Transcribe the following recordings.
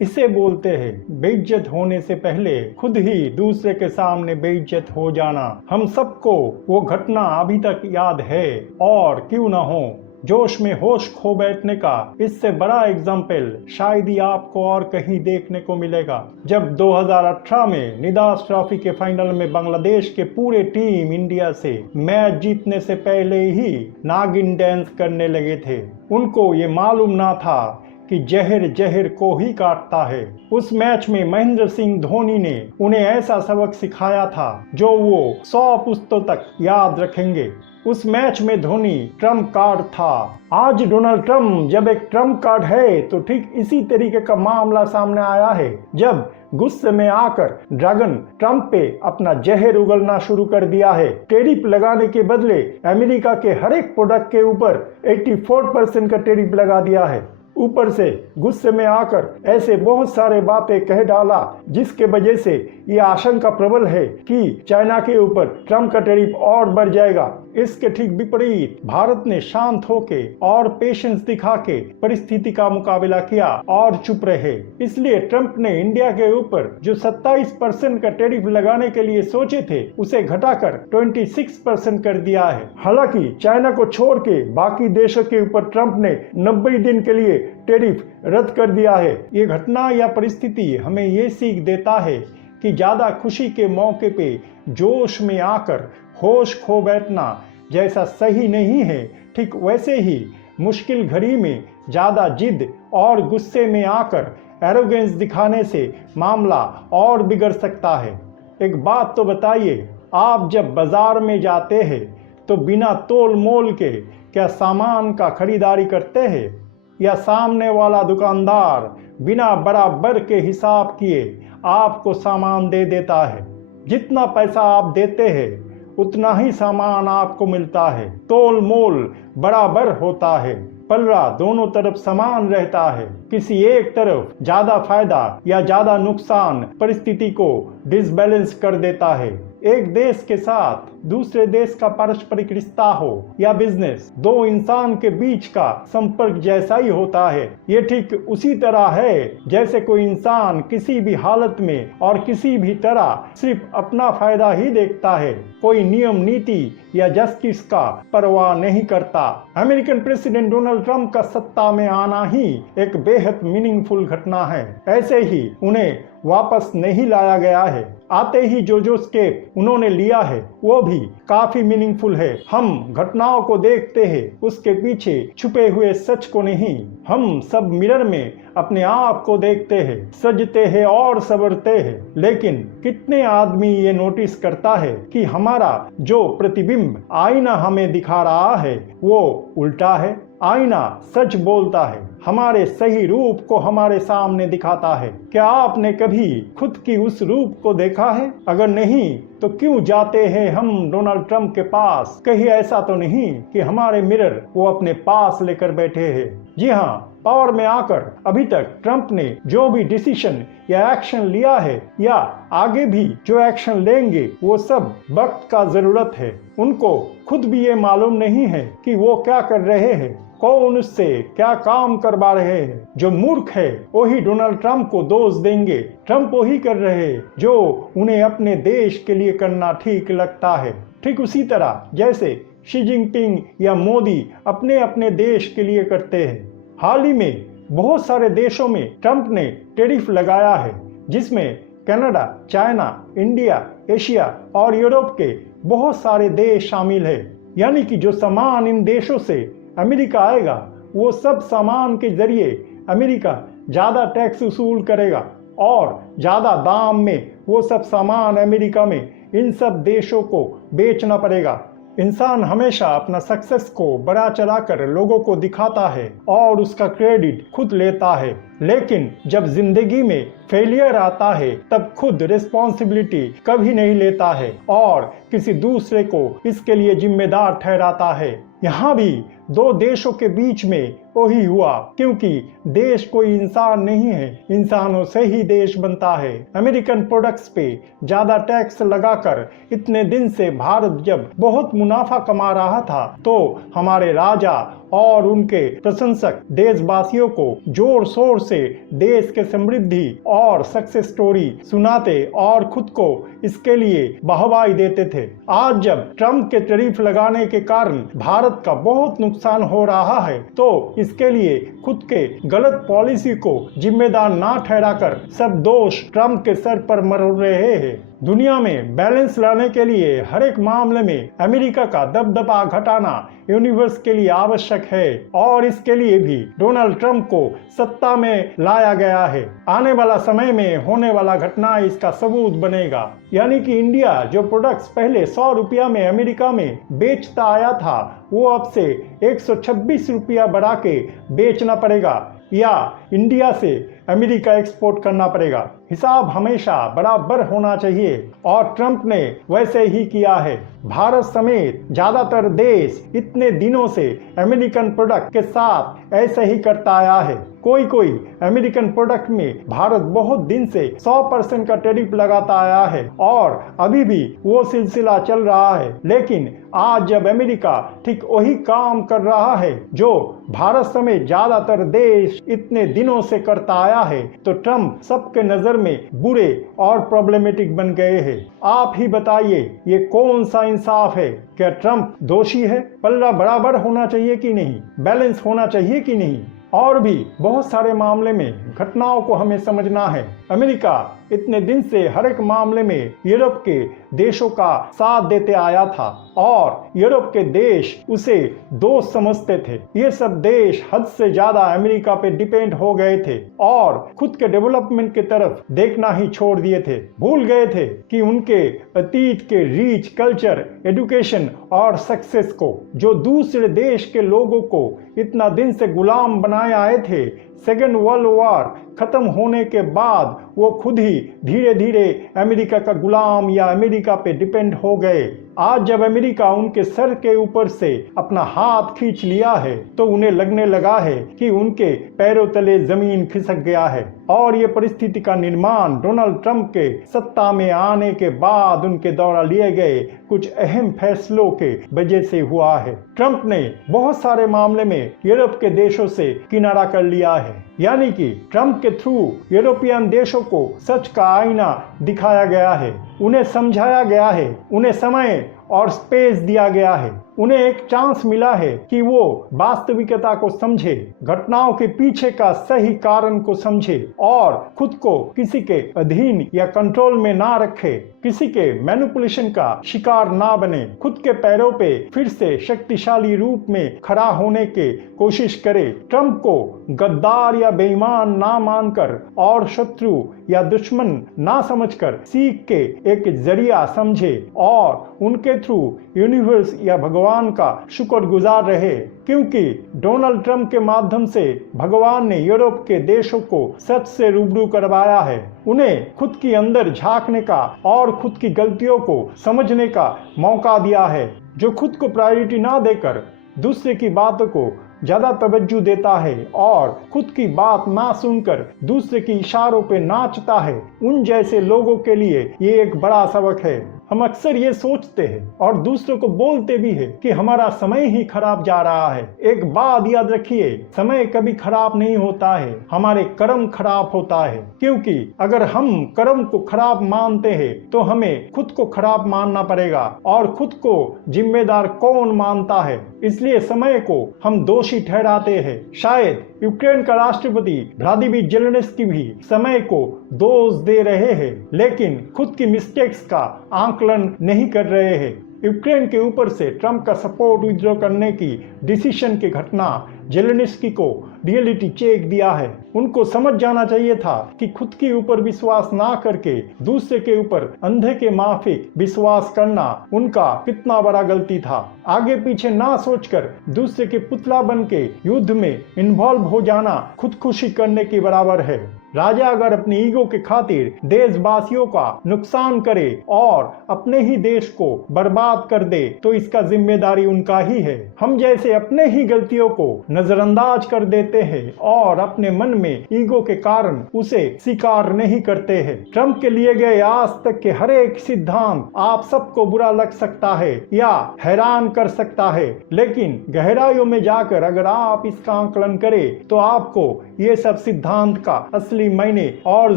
इसे बोलते हैं बेइज्जत होने से पहले खुद ही दूसरे के सामने बेइज्जत हो जाना। हम सबको वो घटना अभी तक याद है, और क्यों ना हो, जोश में होश खो बैठने का इससे बड़ा एग्जाम्पल शायद ही आपको और कहीं देखने को मिलेगा। जब 2018 में निदास ट्रॉफी के फाइनल में बांग्लादेश के पूरे टीम इंडिया से मैच जीतने से पहले ही नागिन डांस करने लगे थे। उनको ये मालूम ना था कि जहर जहर को ही काटता है। उस मैच में महेंद्र सिंह धोनी ने उन्हें ऐसा सबक सिखाया था जो वो 100 पुश्तों तक याद रखेंगे। उस मैच में धोनी ट्रम्प कार्ड था। आज डोनाल्ड ट्रम्प जब एक ट्रम्प कार्ड है तो ठीक इसी तरीके का मामला सामने आया है, जब गुस्से में आकर ड्रैगन ट्रम्प पे अपना जहर उगलना शुरू कर दिया है। टैरिफ लगाने के बदले अमेरिका के हर एक प्रोडक्ट के ऊपर 84% का टैरिफ लगा दिया है। ऊपर से गुस्से में आकर ऐसे बहुत सारे बातें कह डाला जिसके वजह से ये आशंका प्रबल है कि चाइना के ऊपर ट्रम्प का टैरिफ और बढ़ जाएगा। इसके ठीक विपरीत भारत ने शांत होके और पेशेंस दिखा के परिस्थिति का मुकाबला किया और चुप रहे। इसलिए ट्रम्प ने इंडिया के ऊपर जो 27% का टैरिफ लगाने के लिए सोचे थे उसे घटाकर 26% कर दिया है। हालांकि चाइना को छोड़ के बाकी देशों के ऊपर ट्रम्प ने 90 दिन के लिए टैरिफ रद्द कर दिया है। ये घटना या परिस्थिति हमें ये सीख देता है कि ज्यादा खुशी के मौके पे जोश में आकर होश खो बैठना जैसा सही नहीं है, ठीक वैसे ही मुश्किल घड़ी में ज्यादा जिद और गुस्से में आकर एरोगेंस दिखाने से मामला और बिगड़ सकता है। एक बात तो बताइए, आप जब बाजार में जाते हैं तो बिना तोल मोल के क्या सामान का खरीदारी करते हैं, या सामने वाला दुकानदार बिना बराबर के हिसाब किए आपको सामान दे देता है? जितना पैसा आप देते हैं उतना ही सामान आपको मिलता है। तोल मोल बराबर होता है, पल्ला दोनों तरफ समान रहता है। किसी एक तरफ ज्यादा फायदा या ज्यादा नुकसान परिस्थिति को डिसबैलेंस कर देता है। एक देश के साथ दूसरे देश का पारस्परिक रिश्ता हो या बिजनेस, दो इंसान के बीच का संपर्क जैसा ही होता है। ये ठीक उसी तरह है जैसे कोई इंसान किसी भी हालत में और किसी भी तरह सिर्फ अपना फायदा ही देखता है, कोई नियम नीति या जस्टिस का परवाह नहीं करता। अमेरिकन प्रेसिडेंट डोनाल्ड ट्रम्प का सत्ता में आना ही एक बेहद मीनिंगफुल घटना है। ऐसे ही उन्हें वापस नहीं लाया गया है। आते ही जो स्टेप उन्होंने लिया है वो भी काफी मीनिंगफुल है। हम घटनाओं को देखते हैं, उसके पीछे छुपे हुए सच को नहीं। हम सब मिरर में अपने आप को देखते हैं, सजते हैं और संवरते हैं, लेकिन कितने आदमी ये नोटिस करता है कि हमारा जो प्रतिबिंब आईना हमें दिखा रहा है वो उल्टा है। आईना सच बोलता है, हमारे सही रूप को हमारे सामने दिखाता है। क्या आपने कभी खुद की उस रूप को देखा है? अगर नहीं तो क्यों जाते हैं हम डोनाल्ड ट्रम्प के पास? कहीं ऐसा तो नहीं कि हमारे मिरर वो अपने पास लेकर बैठे हैं? जी हाँ, पावर में आकर अभी तक ट्रम्प ने जो भी डिसीजन या एक्शन लिया है या आगे भी जो एक्शन लेंगे वो सब वक्त का जरूरत है। उनको खुद भी ये मालूम नहीं है कि वो क्या कर रहे हैं, कौन उससे क्या काम करवा रहे हैं। जो मूर्ख है वही डोनाल्ड ट्रम्प को दोष देंगे। ट्रम्प वही कर रहे हैं जो उन्हें अपने देश के लिए करना ठीक लगता है, ठीक उसी तरह जैसे शी जिनपिंग या मोदी अपने अपने देश के लिए करते हैं। हाल ही में बहुत सारे देशों में ट्रम्प ने टैरिफ लगाया है, जिसमें कनाडा, चाइना, इंडिया, एशिया और यूरोप के बहुत सारे देश शामिल है। यानी कि जो सामान इन देशों से अमेरिका आएगा वो सब सामान के जरिए अमेरिका ज्यादा टैक्स वसूल करेगा और ज्यादा दाम में वो सब सामान अमेरिका में इन सब देशों को बेचना पड़ेगा। इंसान हमेशा अपना सक्सेस को बढ़ा चढ़ाकर लोगों को दिखाता है और उसका क्रेडिट खुद लेता है, लेकिन जब जिंदगी में फेलियर आता है तब खुद रिस्पॉन्सिबिलिटी कभी नहीं लेता है और किसी दूसरे को इसके लिए जिम्मेदार ठहराता है। यहाँ भी दो देशों के बीच में वही हुआ, क्योंकि देश कोई इंसान नहीं है, इंसानों से ही देश बनता है। अमेरिकन प्रोडक्ट्स पे ज्यादा टैक्स लगाकर इतने दिन से भारत जब बहुत मुनाफा कमा रहा था, तो हमारे राजा और उनके प्रशंसक देशवासियों को जोर शोर से देश के समृद्धि और सक्सेस स्टोरी सुनाते और खुद को इसके लिए वाहवाही देते थे। आज जब ट्रम्प के टैरिफ लगाने के कारण भारत का बहुत नुकसान हो रहा है, तो इसके लिए खुद के गलत पॉलिसी को जिम्मेदार ना ठहराकर सब दोष ट्रम्प के सर पर मर रहे हैं। दुनिया में बैलेंस लाने के लिए हर एक मामले में अमेरिका का दबदबा घटाना यूनिवर्स के लिए आवश्यक है, और इसके लिए भी डोनाल्ड ट्रंप को सत्ता में लाया गया है। आने वाला समय में होने वाला घटना इसका सबूत बनेगा। यानी कि इंडिया जो प्रोडक्ट्स पहले 100 रुपया में अमेरिका में बेचता आया था, वो अब से 126 रुपया बढ़ा के बेचना पड़ेगा, या इंडिया से अमेरिका एक्सपोर्ट करना पड़ेगा। हिसाब हमेशा बराबर होना चाहिए, और ट्रंप ने वैसे ही किया है। भारत समेत ज्यादातर देश इतने दिनों से अमेरिकन प्रोडक्ट के साथ ऐसे ही करता आया है। कोई अमेरिकन प्रोडक्ट में भारत बहुत दिन से 100% का टैरिफ लगाता आया है, और अभी भी वो सिलसिला चल रहा है। लेकिन आज जब अमेरिका ठीक वही काम कर रहा है जो भारत समेत ज्यादातर देश इतने दिनों से करता आया है, तो ट्रंप सबके नजर में बुरे और प्रॉब्लमेटिक बन गए हैं। आप ही बताइए, ये कौन सा इंसाफ है? क्या ट्रंप दोषी है? पल्ला बराबर होना चाहिए कि नहीं? बैलेंस होना चाहिए कि नहीं? और भी बहुत सारे मामले में घटनाओं को हमें समझना है। अमेरिका इतने दिन से हर एक मामले में यूरोप के देशों का साथ देते आया था, और यूरोप के देश उसे दोस्त समझते थे। ये सब देश हद से ज्यादा अमेरिका पे डिपेंड हो गए थे और खुद के डेवलपमेंट की तरफ देखना ही छोड़ दिए थे। भूल गए थे कि उनके अतीत के रीच, कल्चर, एजुकेशन और सक्सेस को जो दूसरे देश के लोगों को इतना दिन से गुलाम बनाए आए थे, सेकेंड वर्ल्ड वॉर खत्म होने के बाद वो खुद ही धीरे धीरे अमेरिका का गुलाम या अमेरिका पे डिपेंड हो गए। आज जब अमेरिका उनके सर के ऊपर से अपना हाथ खींच लिया है, तो उन्हें लगने लगा है कि उनके पैरों तले जमीन खिसक गया है। और ये परिस्थिति का निर्माण डोनाल्ड ट्रंप के सत्ता में आने के बाद उनके द्वारा लिए गए कुछ अहम फैसलों के वजह से हुआ है। ट्रंप ने बहुत सारे मामले में यूरोप के देशों से किनारा कर लिया है। यानी कि ट्रंप के थ्रू यूरोपियन देशों को सच का आईना दिखाया गया है, उन्हें समझाया गया है, उन्हें समय और स्पेस दिया गया है, उन्हें एक चांस मिला है कि वो वास्तविकता को समझे, घटनाओं के पीछे का सही कारण को समझे और खुद को किसी के अधीन या कंट्रोल में ना रखे, किसी के मैनिपुलेशन का शिकार ना बने, खुद के पैरों पे फिर से शक्तिशाली रूप में खड़ा होने के कोशिश करे। ट्रंप को गद्दार या बेईमान ना मानकर और शत्रु या दुश्मन ना समझकर सीख के एक जरिया समझे और उनके थ्रू यूनिवर्स या भगवान का शुक्रगुजार रहे, क्योंकि डोनाल्ड ट्रंप के माध्यम से भगवान ने यूरोप के देशों को सच से रूबरू करवाया है। उन्हें खुद की अंदर झांकने का और खुद की गलतियों को समझने का मौका दिया है। जो खुद को प्रायोरिटी ना देकर दूसरे की बातों को ज्यादा तवज्जो देता है और खुद की बात ना सुनकर दूसरे की इशारों पे नाचता है, उन जैसे लोगों के लिए ये एक बड़ा सबक है। हम अक्सर ये सोचते हैं और दूसरों को बोलते भी है कि हमारा समय ही खराब जा रहा है। एक बात याद रखिए, समय कभी खराब नहीं होता है, हमारे कर्म खराब होता है। क्योंकि अगर हम कर्म को खराब मानते हैं तो हमें खुद को खराब मानना पड़ेगा, और खुद को जिम्मेदार कौन मानता है? इसलिए समय को हम दोषी ठहराते हैं। शायद यूक्रेन का राष्ट्रपति व्लादिमीर ज़ेलेंस्की भी समय को दोष दे रहे हैं, लेकिन खुद की मिस्टेक्स का आकलन नहीं कर रहे हैं। यूक्रेन के ऊपर से ट्रंप का सपोर्ट विड्रॉ करने की डिसीजन की घटना ज़ेलेंस्की को रियलिटी चेक दिया है। उनको समझ जाना चाहिए था कि खुद के ऊपर विश्वास ना करके दूसरे के ऊपर अंधे के माफिक विश्वास करना उनका कितना बड़ा गलती था। आगे पीछे ना सोचकर दूसरे के पुतला बन के युद्ध में इन्वॉल्व हो जाना खुदकुशी करने के बराबर है। राजा अगर अपनी ईगो के खातिर देशवासियों का नुकसान करे और अपने ही देश को बर्बाद कर दे तो इसका जिम्मेदारी उनका ही है। हम जैसे अपने ही गलतियों को नजरअंदाज कर देते हैं और अपने मन में ईगो के कारण उसे स्वीकार नहीं करते हैं। ट्रंप के लिए गए आज तक के हर एक सिद्धांत आप सबको बुरा लग सकता है या हैरान कर सकता है, लेकिन गहराइयों में जाकर अगर आप इसका आकलन करें तो आपको ये सब सिद्धांत का असली मायने और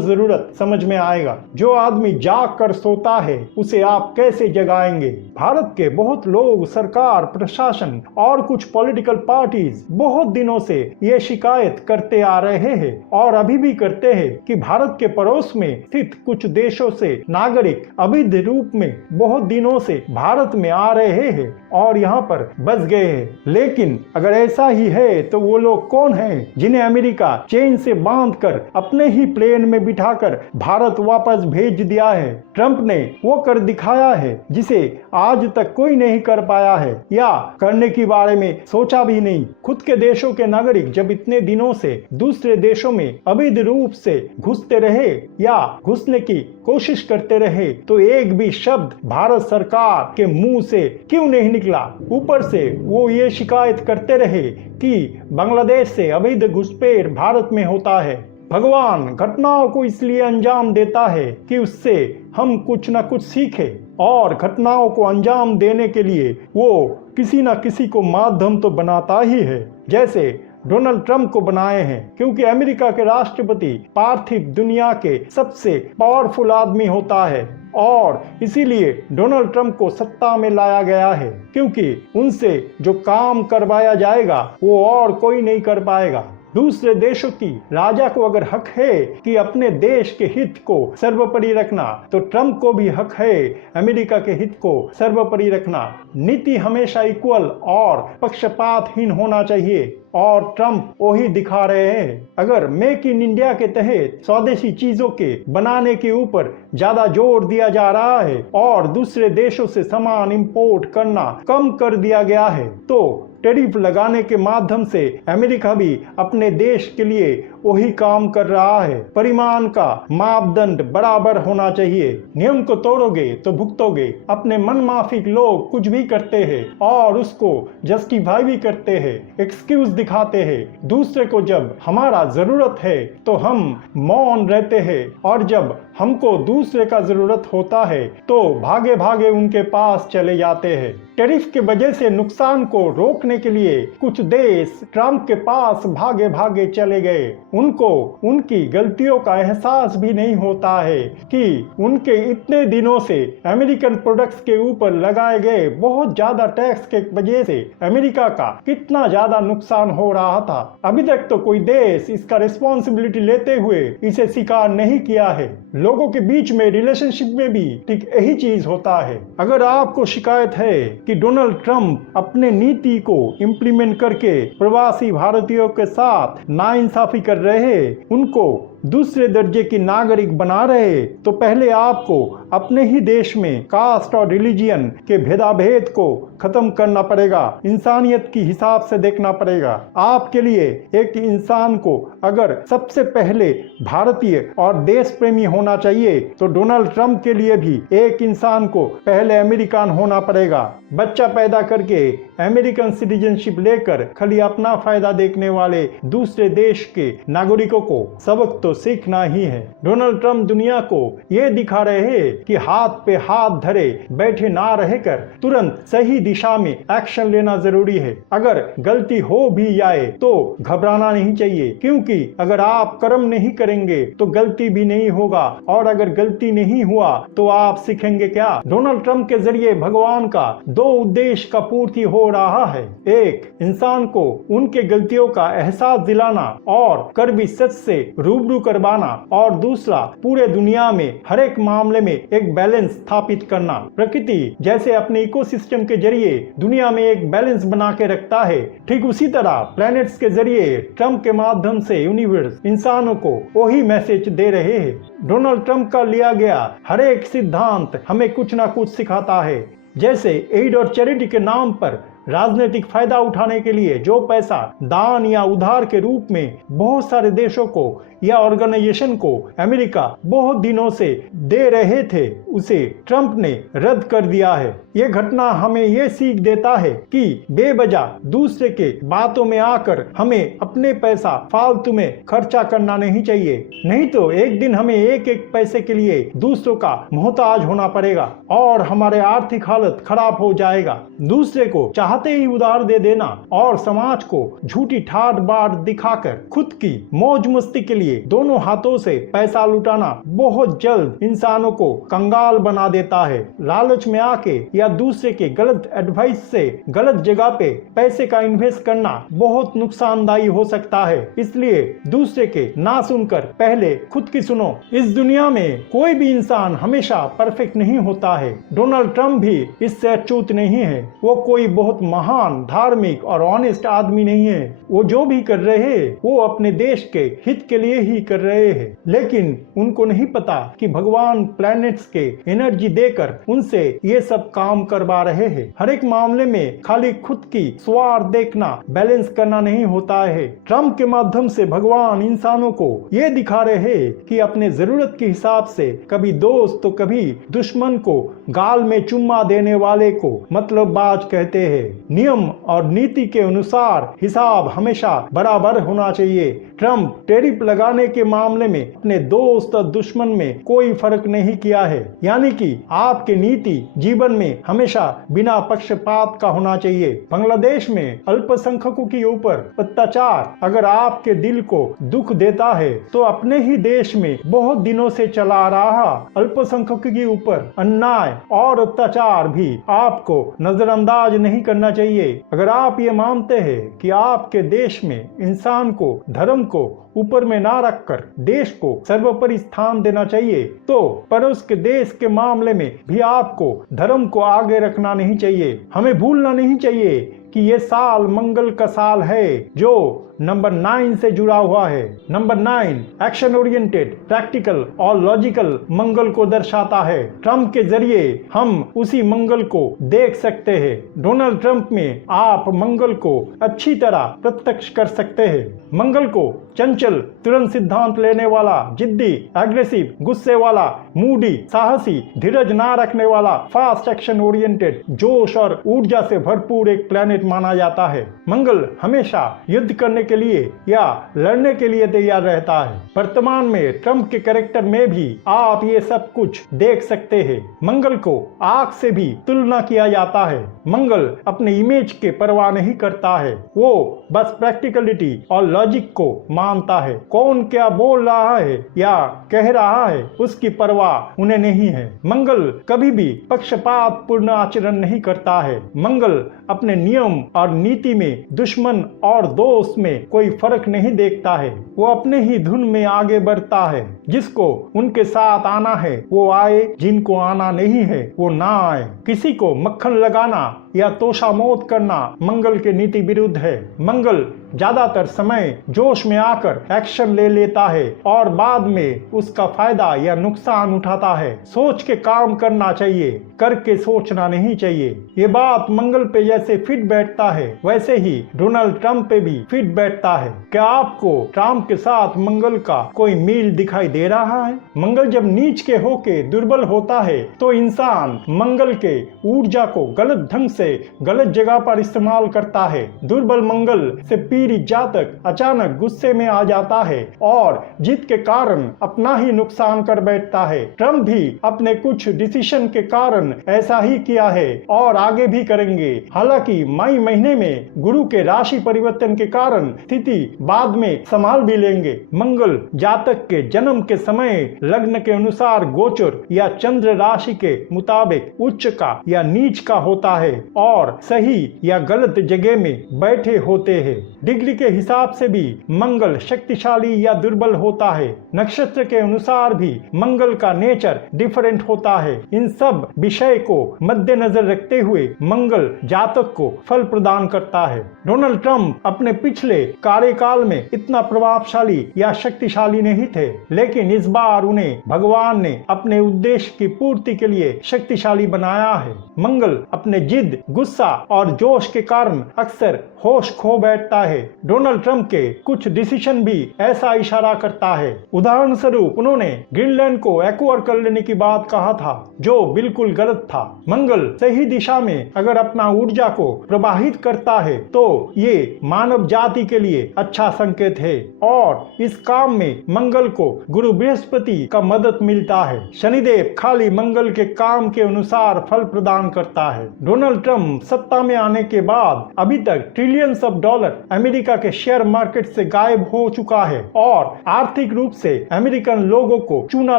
जरूरत समझ में आएगा। जो आदमी जाग कर सोता है उसे आप कैसे जगाएंगे। भारत के बहुत लोग, सरकार, प्रशासन और कुछ पॉलिटिकल पार्टीज बहुत दिनों से ये शिकायत करते आ रहे हैं और अभी भी करते हैं कि भारत के पड़ोस में स्थित कुछ देशों से नागरिक अवैध रूप में बहुत दिनों से भारत में आ रहे हैं और यहाँ पर बस गए हैं। लेकिन अगर ऐसा ही है तो वो लोग कौन हैं जिन्हें अमेरिका चेन से बांधकर अपने ही प्लेन में बिठाकर भारत वापस भेज दिया है। ट्रंप ने वो कर दिखाया है जिसे आज तक कोई नहीं कर पाया है या करने के बारे में सोचा भी नहीं। खुद के देशों के नागरिक जब इतने दिनों से दूसरे देशों में अवैध रूप से घुसते रहे या घुसने की कोशिश करते रहे तो एक भी शब्द भारत सरकार के मुंह से क्यों नहीं निकला। ऊपर से वो ये शिकायत करते रहे कि बांग्लादेश से अवैध घुसपैठ भारत में होता है। भगवान घटनाओं को इसलिए अंजाम देता है कि उससे हम कुछ न कुछ सीखें और घटनाओं को अंजाम देने के लिए वो किसी न किसी को माध्यम तो बनाता ही है, जैसे डोनाल्ड ट्रंप को बनाए हैं, क्योंकि अमेरिका के राष्ट्रपति पार्थिव दुनिया के सबसे पावरफुल आदमी होता है और इसीलिए डोनाल्ड ट्रंप को सत्ता में लाया गया है, क्योंकि उनसे जो काम करवाया जाएगा वो और कोई नहीं कर पाएगा। दूसरे देशों की राजा को अगर हक है कि अपने देश के हित को सर्वोपरि रखना तो ट्रंप को भी हक है अमेरिका के हित को सर्वोपरि रखना। नीति हमेशा इक्वल और पक्षपातहीन होना चाहिए और ट्रंप वही दिखा रहे हैं। अगर मेक इन इंडिया के तहत स्वदेशी चीजों के बनाने के ऊपर ज्यादा जोर दिया जा रहा है और दूसरे देशों से सामान इंपोर्ट करना कम कर दिया गया है तो टैरिफ लगाने के माध्यम से अमेरिका भी अपने देश के लिए वही काम कर रहा है। परिमाण का मापदंड बराबर होना चाहिए। नियम को तोड़ोगे तो भुगतोगे। अपने मनमाफिक लोग कुछ भी करते हैं और उसको जस्टिफाई भी करते हैं, एक्सक्यूज दिखाते हैं। दूसरे को जब हमारा जरूरत है तो हम मौन रहते हैं और जब हमको दूसरे का जरूरत होता है तो भागे भागे उनके पास चले जाते हैं। टैरिफ के वजह से नुकसान को रोकने के लिए कुछ देश ट्रंप के पास भागे भागे चले गए। उनको उनकी गलतियों का एहसास भी नहीं होता है कि उनके इतने दिनों से अमेरिकन प्रोडक्ट्स के ऊपर लगाए गए बहुत ज्यादा टैक्स के वजह से अमेरिका का कितना ज्यादा नुकसान हो रहा था। अभी तक तो कोई देश इसका रिस्पॉन्सिबिलिटी लेते हुए इसे स्वीकार नहीं किया है। लोगों के बीच में रिलेशनशिप में भी ठीक यही चीज होता है। अगर आपको शिकायत है कि डोनाल्ड ट्रंप अपने नीति को इम्प्लीमेंट करके प्रवासी भारतीयों के साथ नाइंसाफी कर रहे, उनको दूसरे दर्जे की नागरिक बना रहे, तो पहले आपको अपने ही देश में कास्ट और रिलीजियन के भेदाभेद को खत्म करना पड़ेगा। इंसानियत की हिसाब से देखना पड़ेगा। आपके लिए एक इंसान को अगर सबसे पहले भारतीय और देश प्रेमी होना चाहिए तो डोनाल्ड ट्रंप के लिए भी एक इंसान को पहले अमेरिकन होना पड़ेगा। बच्चा पैदा करके अमेरिकन सिटीजनशिप लेकर खाली अपना फायदा देखने वाले दूसरे देश के नागरिकों को सबक तो सीखना ही है। डोनाल्ड ट्रंप दुनिया को ये दिखा रहे हैं कि हाथ पे हाथ धरे बैठे ना रहकर तुरंत सही दिशा में एक्शन लेना जरूरी है। अगर गलती हो भी जाए तो घबराना नहीं चाहिए, क्योंकि अगर आप कर्म नहीं करेंगे तो गलती भी नहीं होगा और अगर गलती नहीं हुआ तो आप सीखेंगे क्या। डोनाल्ड ट्रंप के जरिए भगवान का दो उद्देश्य का पूर्ति हो रहा है। एक, इंसान को उनके गलतियों का एहसास दिलाना और कर भी सच से रूबरू करवाना, और दूसरा, पूरे दुनिया में हर एक मामले में एक बैलेंस स्थापित करना। प्रकृति जैसे अपने इकोसिस्टम के जरिए दुनिया में एक बैलेंस बना के रखता है, ठीक उसी तरह प्लैनेट्स के जरिए ट्रंप के माध्यम से यूनिवर्स इंसानों को वही मैसेज दे रहे हैं। डोनाल्ड ट्रंप का लिया गया हर एक सिद्धांत हमें कुछ ना कुछ सिखाता है। जैसे एड और चैरिटी के नाम पर राजनीतिक फायदा उठाने के लिए जो पैसा दान या उधार के रूप में बहुत सारे देशों को या ऑर्गेनाइजेशन को अमेरिका बहुत दिनों से दे रहे थे, उसे ट्रंप ने रद्द कर दिया है। ये घटना हमें ये सीख देता है कि बेवजह दूसरे के बातों में आकर हमें अपने पैसा फालतू में खर्चा करना नहीं चाहिए, नहीं तो एक दिन हमें एक एक पैसे के लिए दूसरों का मोहताज होना पड़ेगा और हमारे आर्थिक हालत खराब हो जाएगा। दूसरे को चाहते ही उधार दे देना और समाज को झूठी ठाट बाट दिखाकर खुद की मौज मस्ती के लिए दोनों हाथों से पैसा लुटाना बहुत जल्द इंसानों को कंगाल बना देता है। लालच में आके या दूसरे के गलत एडवाइस से गलत जगह पे पैसे का इन्वेस्ट करना बहुत नुकसानदायी हो सकता है। इसलिए दूसरे के ना सुनकर पहले खुद की सुनो। इस दुनिया में कोई भी इंसान हमेशा परफेक्ट नहीं होता है। डोनाल्ड ट्रंप भी इससे अछूत नहीं है। वो कोई बहुत महान धार्मिक और ऑनेस्ट आदमी नहीं है। वो जो भी कर रहे हैं वो अपने देश के हित के लिए ही कर रहे हैं, लेकिन उनको नहीं पता कि भगवान प्लैनेट्स के एनर्जी देकर उनसे ये सब काम करवा रहे हैं। हर एक मामले में खाली खुद की स्वार्थ देखना, बैलेंस करना नहीं होता है। ट्रंप के माध्यम से भगवान इंसानों को ये दिखा रहे हैं कि अपने जरूरत के हिसाब से कभी दोस्त तो कभी दुश्मन को गाल में चुम्मा देने वाले को मतलब बाज कहते हैं। नियम और नीति के अनुसार हिसाब हमेशा बराबर होना चाहिए। ट्रंप टैरिफ लगाने के मामले में अपने दोस्त और दुश्मन में कोई फर्क नहीं किया है, यानी कि आपके नीति जीवन में हमेशा बिना पक्षपात का होना चाहिए। बांग्लादेश में अल्पसंख्यकों के ऊपर अत्याचार अगर आपके दिल को दुख देता है तो अपने ही देश में बहुत दिनों से चला रहा अल्पसंख्यकों के ऊपर अन्याय और अत्याचार भी आपको नजरअंदाज नहीं करना चाहिए। अगर आप ये मानते हैं कि आपके देश में इंसान को धर्म को ऊपर में ना रखकर देश को सर्वोपरि स्थान देना चाहिए, तो पड़ोस के देश के मामले में भी आपको धर्म को आगे रखना नहीं चाहिए। हमें भूलना नहीं चाहिए कि ये साल मंगल का साल है जो नंबर 9 से जुड़ा हुआ है। नंबर 9 एक्शन ओरिएंटेड, प्रैक्टिकल और लॉजिकल मंगल को दर्शाता है। ट्रंप के जरिए हम उसी मंगल को देख सकते हैं। डोनाल्ड ट्रंप में आप मंगल को अच्छी तरह प्रत्यक्ष कर सकते हैं। मंगल को चंचल, तुरंत सिद्धांत लेने वाला, जिद्दी, एग्रेसिव, गुस्से वाला, मूडी, साहसी, धीरज ना रखने वाला, फास्ट एक्शन ओरिएंटेड, जोश और ऊर्जा से भरपूर एक प्लेनेट माना जाता है। मंगल हमेशा युद्ध करने के लिए या लड़ने के लिए तैयार रहता है। वर्तमान में ट्रंप के कैरेक्टर में भी आप ये सब कुछ देख सकते हैं। मंगल को आग से भी तुलना किया जाता है। मंगल अपने इमेज के परवाह नहीं करता है, वो बस प्रैक्टिकलिटी और लॉजिक को मानता है। कौन क्या बोल रहा है या कह रहा है उसकी परवाह उन्हें नहीं है। मंगल कभी भी पक्षपात पूर्ण आचरण नहीं करता है। मंगल अपने नियम और नीति में दुश्मन और दोस्त में कोई फर्क नहीं देखता है। वो अपने ही धुन में आगे बढ़ता है। जिसको उनके साथ आना है वो आए, जिनको आना नहीं है वो ना आए। किसी को मक्खन लगाना या तोशामोद करना मंगल के नीति विरुद्ध है। मंगल ज्यादातर समय जोश में आकर एक्शन ले लेता है और बाद में उसका फायदा या नुकसान उठाता है। सोच के काम करना चाहिए, करके सोचना नहीं चाहिए। ये बात मंगल पे जैसे फिट बैठता है वैसे ही डोनाल्ड ट्रंप पे भी फिट बैठता है। क्या आपको ट्रंप के साथ मंगल का कोई मील दिखाई दे रहा है? मंगल जब नीच के होके दुर्बल होता है तो इंसान मंगल के ऊर्जा को गलत ढंग से गलत जगह पर इस्तेमाल करता है। दुर्बल मंगल से पीड़ित जातक अचानक गुस्से में आ जाता है और जिद के कारण अपना ही नुकसान कर बैठता है। ट्रंप भी अपने कुछ डिसीजन के कारण ऐसा ही किया है और आगे भी करेंगे। हालांकि मई महीने में गुरु के राशि परिवर्तन के कारण स्थिति बाद में संभाल भी लेंगे। मंगल जातक के जन्म के समय लग्न के अनुसार गोचर या चंद्र राशि के मुताबिक उच्च का या नीच का होता है और सही या गलत जगह में बैठे होते हैं। डिग्री के हिसाब से भी मंगल शक्तिशाली या दुर्बल होता है। नक्षत्र के अनुसार भी मंगल का नेचर डिफरेंट होता है। इन सब विषय को मद्देनजर रखते हुए मंगल जातक को फल प्रदान करता है। डोनाल्ड ट्रंप अपने पिछले कार्यकाल में इतना प्रभावशाली या शक्तिशाली नहीं थे, लेकिन इस बार उन्हें भगवान ने अपने उद्देश्य की पूर्ति के लिए शक्तिशाली बनाया है। मंगल अपने जिद गुस्सा और जोश के कारण अक्सर होश खो बैठता है। डोनाल्ड ट्रंप के कुछ डिसीजन भी ऐसा इशारा करता है। उदाहरण स्वरूप उन्होंने ग्रीनलैंड को एक्वायर कर लेने की बात कहा था, जो बिल्कुल गलत था। मंगल सही दिशा में अगर अपना ऊर्जा को प्रवाहित करता है तो ये मानव जाति के लिए अच्छा संकेत है और इस काम में मंगल को गुरु बृहस्पति का मदद मिलता है। शनिदेव खाली मंगल के काम के अनुसार फल प्रदान करता है। डोनाल्ड ट्रंप सत्ता में आने के बाद अभी तक ट्रिलियंस ऑफ डॉलर अमेरिका के शेयर मार्केट से गायब हो चुका है और आर्थिक रूप से अमेरिकन लोगों को चूना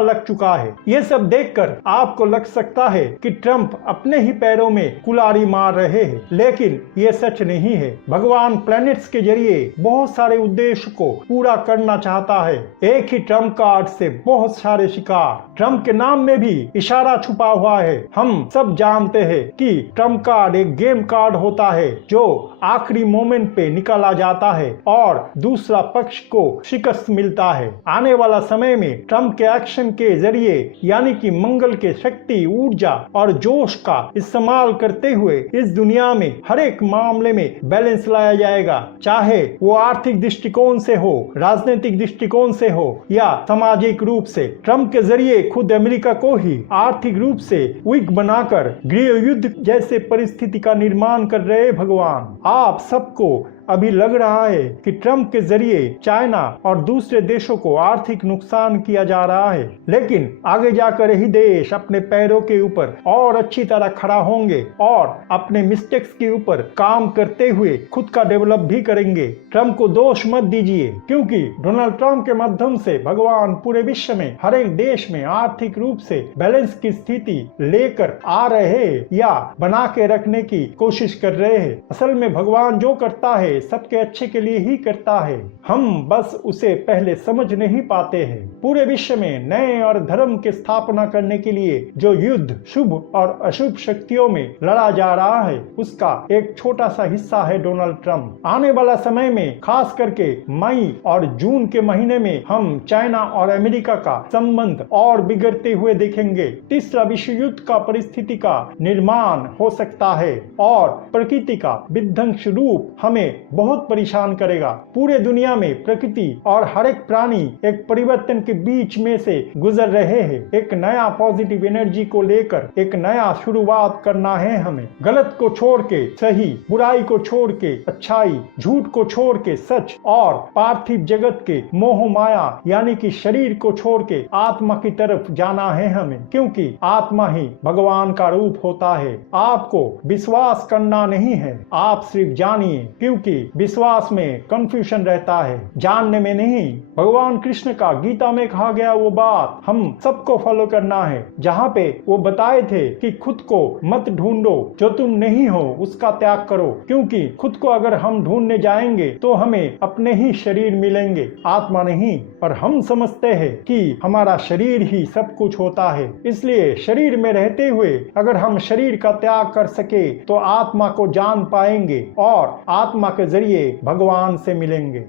लग चुका है। ये सब देखकर आपको लग सकता है कि ट्रंप अपने ही पैरों में कुल्हाड़ी मार रहे हैं, लेकिन ये सच नहीं है। भगवान प्लैनेट्स के जरिए बहुत सारे उद्देश्य को पूरा करना चाहता है। एक ही ट्रम्प कार्ड से बहुत सारे शिकार। ट्रम्प के नाम में भी इशारा छुपा हुआ है। हम सब जानते हैं कि ट्रम्प कार्ड एक गेम कार्ड होता है जो आखिरी मोमेंट पे निकाला जाता है और दूसरा पक्ष को शिकस्त मिलता है। आने वाला समय में ट्रम्प के एक्शन के जरिए यानी कि मंगल के शक्ति, ऊर्जा और जोश का इस्तेमाल करते हुए इस दुनिया में हर एक मामले में बैलेंस लाया जाएगा, चाहे वो आर्थिक दृष्टिकोण से हो, राजनीतिक दृष्टिकोण से हो या सामाजिक रूप से। ट्रम्प के जरिए खुद अमेरिका को ही आर्थिक रूप से वीक बनाकर गृह युद्ध जैसे परिस्थिति का निर्माण कर रहे भगवान। आप सबको अभी लग रहा है कि ट्रम्प के जरिए चाइना और दूसरे देशों को आर्थिक नुकसान किया जा रहा है, लेकिन आगे जाकर यही देश अपने पैरों के ऊपर और अच्छी तरह खड़ा होंगे और अपने मिस्टेक्स के ऊपर काम करते हुए खुद का डेवलप भी करेंगे। ट्रम्प को दोष मत दीजिए, क्योंकि डोनाल्ड ट्रम्प के माध्यम से भगवान पूरे विश्व में हर एक देश में आर्थिक रूप से बैलेंस की स्थिति लेकर आ रहे या बना के रखने की कोशिश कर रहे हैं। असल में भगवान जो करता है सबके अच्छे के लिए ही करता है, हम बस उसे पहले समझ नहीं पाते हैं। पूरे विश्व में नए और धर्म की स्थापना करने के लिए जो युद्ध शुभ और अशुभ शक्तियों में लड़ा जा रहा है, उसका एक छोटा सा हिस्सा है डोनाल्ड ट्रम्प। आने वाला समय में खास करके मई और जून के महीने में हम चाइना और अमेरिका का संबंध और बिगड़ते हुए देखेंगे। तीसरा विश्व युद्ध का परिस्थिति का निर्माण हो सकता है और प्रकृति का विध्वंस रूप हमें बहुत परेशान करेगा। पूरे दुनिया में प्रकृति और हर एक प्राणी एक परिवर्तन के बीच में से गुजर रहे हैं। एक नया पॉजिटिव एनर्जी को लेकर एक नया शुरुआत करना है हमें। गलत को छोड़ के सही, बुराई को छोड़ के अच्छाई, झूठ को छोड़ के सच और पार्थिव जगत के मोह माया यानी कि शरीर को छोड़ के आत्मा की तरफ जाना है हमें, क्योंकि आत्मा ही भगवान का रूप होता है। आपको विश्वास करना नहीं है, आप सिर्फ जानिए, क्योंकि विश्वास में कंफ्यूजन रहता है, जानने में नहीं। भगवान कृष्ण का गीता में कहा गया वो बात हम सबको फॉलो करना है, जहाँ पे वो बताए थे कि खुद को मत ढूंढो, जो तुम नहीं हो उसका त्याग करो, क्योंकि खुद को अगर हम ढूंढने जाएंगे तो हमें अपने ही शरीर मिलेंगे, आत्मा नहीं। और हम समझते हैं कि हमारा शरीर ही सब कुछ होता है, इसलिए शरीर में रहते हुए अगर हम शरीर का त्याग कर सके तो आत्मा को जान पाएंगे और आत्मा के जरिए भगवान से मिलेंगे।